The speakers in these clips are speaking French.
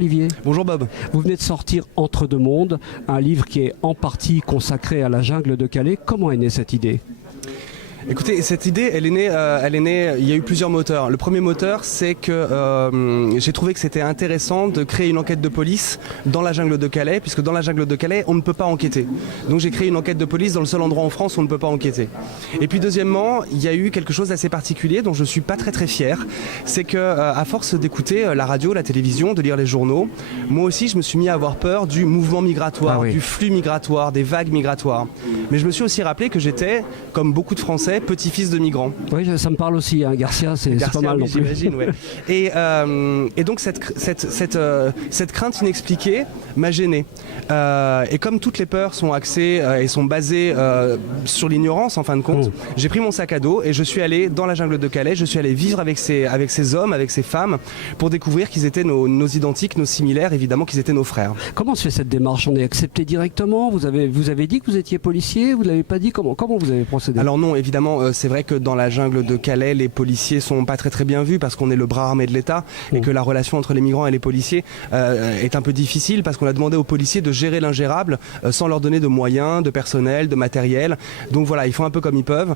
Olivier. Bonjour Bob. Vous venez de sortir Entre deux mondes, un livre qui est en partie consacré à la jungle de Calais. Comment est née cette idée ? Écoutez, cette idée, elle est née, il y a eu plusieurs moteurs. Le premier moteur, c'est que j'ai trouvé que c'était intéressant de créer une enquête de police dans la jungle de Calais, puisque dans la jungle de Calais, on ne peut pas enquêter. Donc j'ai créé une enquête de police dans le seul endroit en France où on ne peut pas enquêter. Et puis deuxièmement, il y a eu quelque chose d'assez particulier dont je suis pas très fier, c'est que à force d'écouter la radio, la télévision, de lire les journaux, moi aussi je me suis mis à avoir peur du mouvement migratoire, du flux migratoire, des vagues migratoires. Mais je me suis aussi rappelé que j'étais, comme beaucoup de Français, petit-fils de migrants. Oui, ça me parle aussi, hein. Garcia, c'est pas mal non plus. J'imagine, ouais. Et donc cette crainte inexpliquée m'a gêné. Et comme toutes les peurs sont axées et sont basées sur l'ignorance, en fin de compte, j'ai pris mon sac à dos et je suis allé dans la jungle de Calais, je suis allé vivre avec ces hommes, avec ces femmes, pour découvrir qu'ils étaient nos identiques, nos similaires, évidemment qu'ils étaient nos frères. Comment se fait cette démarche? On est accepté directement? Vous avez dit que vous étiez policier? Vous ne l'avez pas dit? Comment vous avez procédé? Alors non, évidemment, c'est vrai que dans la jungle de Calais, les policiers sont pas très bien vus parce qu'on est le bras armé de l'État et que la relation entre les migrants et les policiers est un peu difficile parce qu'on a demandé aux policiers de gérer l'ingérable sans leur donner de moyens, de personnel, de matériel. Donc voilà, ils font un peu comme ils peuvent.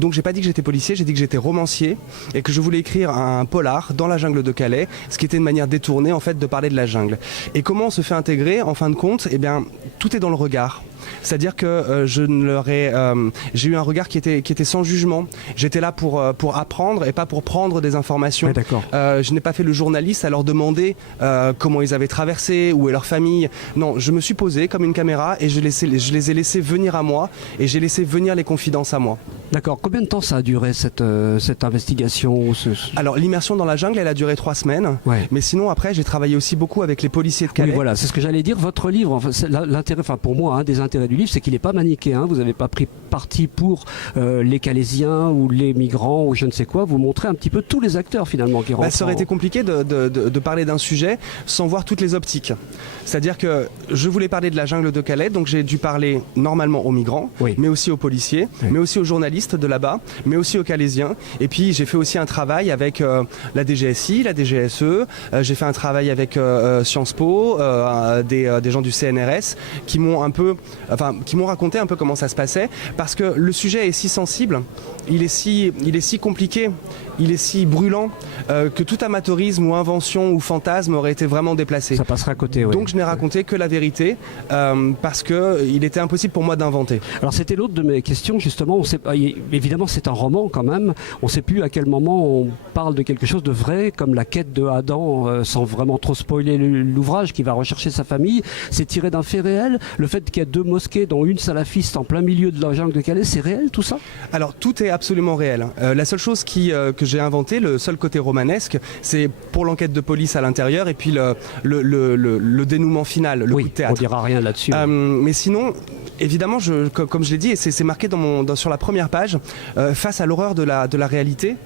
Donc j'ai pas dit que j'étais policier, j'ai dit que j'étais romancier et que je voulais écrire un polar dans la jungle de Calais, ce qui était une manière détournée en fait de parler de la jungle. Et comment on se fait intégrer en fin de compte? Eh bien, tout est dans le regard. C'est-à-dire que j'ai eu un regard qui était sans jugement. J'étais là pour apprendre et pas pour prendre des informations. Ouais, d'accord. Je n'ai pas fait le journaliste à leur demander comment ils avaient traversé, où est leur famille. Non, je me suis posé comme une caméra et je les ai laissés venir à moi et j'ai laissé venir les confidences à moi. D'accord. Combien de temps ça a duré cette investigation? Alors l'immersion dans la jungle, elle a duré 3 semaines. Ouais. Mais sinon après, j'ai travaillé aussi beaucoup avec les policiers de Calais. Oui, voilà, c'est ce que j'allais dire. Votre livre, enfin, l'intérêt, enfin pour moi, un des intérêts du livre, c'est qu'il n'est pas manichéen. Vous n'avez pas pris parti pour les Calaisiens ou les migrants ou je ne sais quoi. Vous montrez un petit peu tous les acteurs finalement qui rentrent. Ça aurait été compliqué de parler d'un sujet sans voir toutes les optiques. C'est-à-dire que je voulais parler de la jungle de Calais, donc j'ai dû parler normalement aux migrants, mais aussi aux policiers, mais aussi aux journalistes de là-bas, mais aussi aux Calaisiens. Et puis j'ai fait aussi un travail avec la DGSI, la DGSE, j'ai fait un travail avec Sciences Po, des gens du CNRS qui m'ont raconté un peu comment ça se passait, parce que le sujet est si sensible, il est si compliqué, il est si brûlant que tout amateurisme ou invention ou fantasme aurait été vraiment déplacé. Ça passera à côté, oui. Donc je n'ai raconté que la vérité parce qu'il était impossible pour moi d'inventer. Alors c'était l'autre de mes questions justement. Évidemment c'est un roman quand même. On ne sait plus à quel moment on parle de quelque chose de vrai, comme la quête de Adam, sans vraiment trop spoiler l'ouvrage, qui va rechercher sa famille. C'est tiré d'un fait réel. Le fait qu'il y a 2 mosquées, dont une salafiste en plein milieu de la jungle de Calais, c'est réel tout ça? Alors tout est absolument réel. La seule chose que j'ai inventée, le seul côté romanesque, c'est pour l'enquête de police à l'intérieur et puis le dénouement final, le coup de théâtre. On dira rien là-dessus. Mais sinon, évidemment, comme je l'ai dit, et c'est marqué sur la première page, face à l'horreur de la réalité,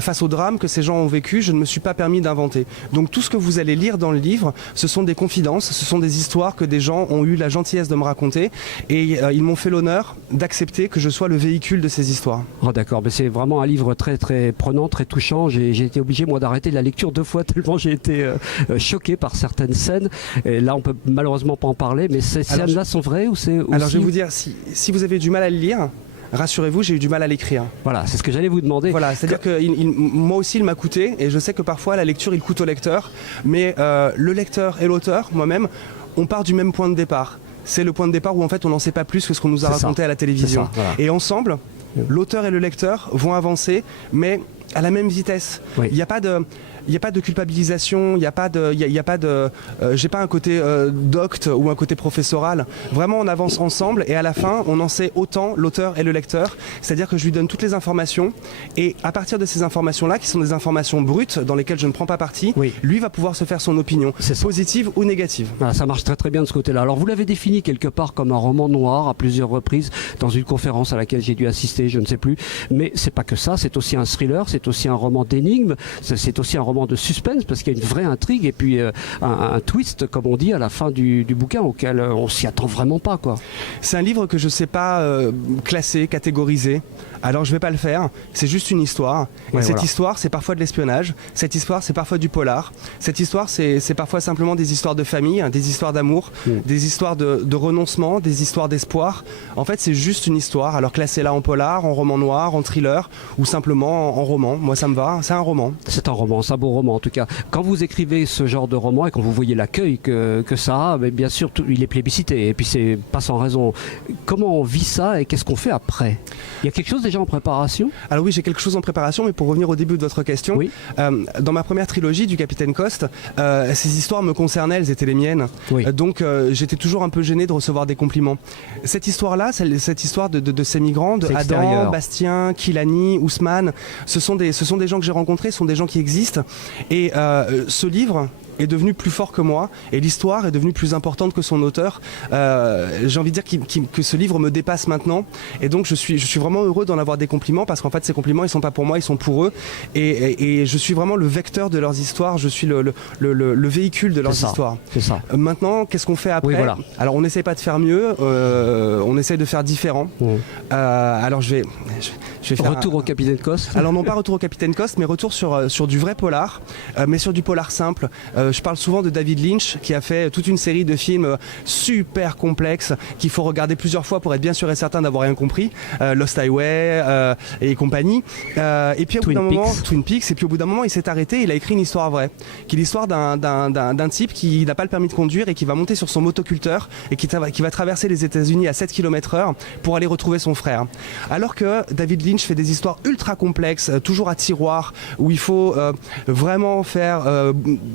face au drame que ces gens ont vécu, je ne me suis pas permis d'inventer. Donc tout ce que vous allez lire dans le livre, ce sont des confidences, ce sont des histoires que des gens ont eu la gentillesse de me raconter et ils m'ont fait l'honneur d'accepter que je sois le véhicule de ces histoires. Oh, d'accord, mais c'est vraiment un livre très très prenant, très touchant. J'ai été obligé moi d'arrêter la lecture 2 fois tellement j'ai été choqué par certaines scènes. Et là on peut malheureusement pas en parler, mais ces scènes-là sont vraies ou c'est aussi... Alors je vais vous dire, si vous avez du mal à le lire, rassurez-vous, j'ai eu du mal à l'écrire. Voilà, c'est ce que j'allais vous demander. Voilà, c'est-à-dire que moi aussi il m'a coûté, et je sais que parfois la lecture il coûte au lecteur, mais le lecteur et l'auteur, moi-même, on part du même point de départ. C'est le point de départ où en fait on n'en sait pas plus que ce qu'on nous a raconté à la télévision. Voilà. Et ensemble, l'auteur et le lecteur vont avancer, mais à la même vitesse. Oui. Il n'y a pas de culpabilisation, il n'y a pas de, j'ai pas un côté docte ou un côté professoral. Vraiment, on avance ensemble et à la fin, on en sait autant l'auteur et le lecteur. C'est-à-dire que je lui donne toutes les informations et à partir de ces informations-là, qui sont des informations brutes dans lesquelles je ne prends pas parti, lui va pouvoir se faire son opinion, positive ou négative. Voilà, ça marche très très bien de ce côté-là. Alors vous l'avez défini quelque part comme un roman noir à plusieurs reprises dans une conférence à laquelle j'ai dû assister, je ne sais plus. Mais c'est pas que ça, c'est aussi un thriller, c'est aussi un roman d'énigmes, c'est aussi un roman roman de suspense parce qu'il y a une vraie intrigue et puis un twist, comme on dit, à la fin du bouquin auquel on s'y attend vraiment pas, quoi. C'est un livre que je ne sais pas classer, catégoriser. Alors je ne vais pas le faire. C'est juste une histoire. Et cette histoire, c'est parfois de l'espionnage. Cette histoire, c'est parfois du polar. Cette histoire, c'est parfois simplement des histoires de famille, des histoires d'amour, des histoires de renoncement, des histoires d'espoir. En fait, c'est juste une histoire. Alors classez-la en polar, en roman noir, en thriller ou simplement en roman. Moi, ça me va. C'est un roman. C'est un roman, c'est un beau roman en tout cas. Quand vous écrivez ce genre de roman et quand vous voyez l'accueil que ça a, bien sûr, il est plébiscité. Et puis c'est pas sans raison. Comment on vit ça et qu'est-ce qu'on fait après? Il y a quelque chose déjà en préparation? Alors oui, j'ai quelque chose en préparation, mais pour revenir au début de votre question, dans ma première trilogie du Capitaine Coste, ces histoires me concernaient, elles étaient les miennes. Donc j'étais toujours un peu gêné de recevoir des compliments. Cette histoire-là, cette histoire de ces migrants, de Adam, Bastien, Kilani, Ousmane, ce sont des gens que j'ai rencontrés, ce sont des gens qui existent. Et ce livre est devenu plus fort que moi et l'histoire est devenue plus importante que son auteur. J'ai envie de dire que ce livre me dépasse maintenant et donc je suis vraiment heureux d'en avoir des compliments parce qu'en fait ces compliments ils sont pas pour moi, ils sont pour eux et je suis vraiment le vecteur de leurs histoires, je suis le véhicule de leurs histoires. C'est ça. Maintenant, qu'est-ce qu'on fait après? Alors on n'essaie pas de faire mieux, on essaie de faire différent. Alors je vais faire retour au Capitaine Coste. Alors non pas retour au Capitaine Coste, mais retour sur du vrai polar, mais sur du polar simple. Je parle souvent de David Lynch qui a fait toute une série de films super complexes qu'il faut regarder plusieurs fois pour être bien sûr et certain d'avoir rien compris. Lost Highway et compagnie. Et puis au bout d'un moment, Twin Peaks. Et puis au bout d'un moment, il s'est arrêté. Il a écrit une histoire vraie, qui est l'histoire d'un type qui n'a pas le permis de conduire et qui va monter sur son motoculteur et qui va traverser les États-Unis à 7 km/h pour aller retrouver son frère. Alors que David Lynch fait des histoires ultra complexes, toujours à tiroir, où il faut vraiment faire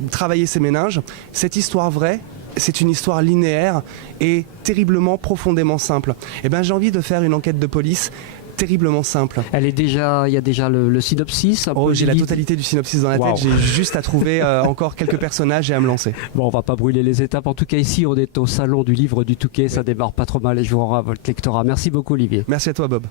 travailler ses méninges. Cette histoire vraie, c'est une histoire linéaire et terriblement, profondément simple. Et ben, j'ai envie de faire une enquête de police terriblement simple. Il y a déjà le synopsis. J'ai la totalité du synopsis dans la tête. J'ai juste à trouver encore quelques personnages et à me lancer. Bon, on va pas brûler les étapes. En tout cas, ici, on est au salon du livre du Touquet. Ça démarre pas trop mal et je vous rends à votre lectorat. Merci beaucoup, Olivier. Merci à toi, Bob.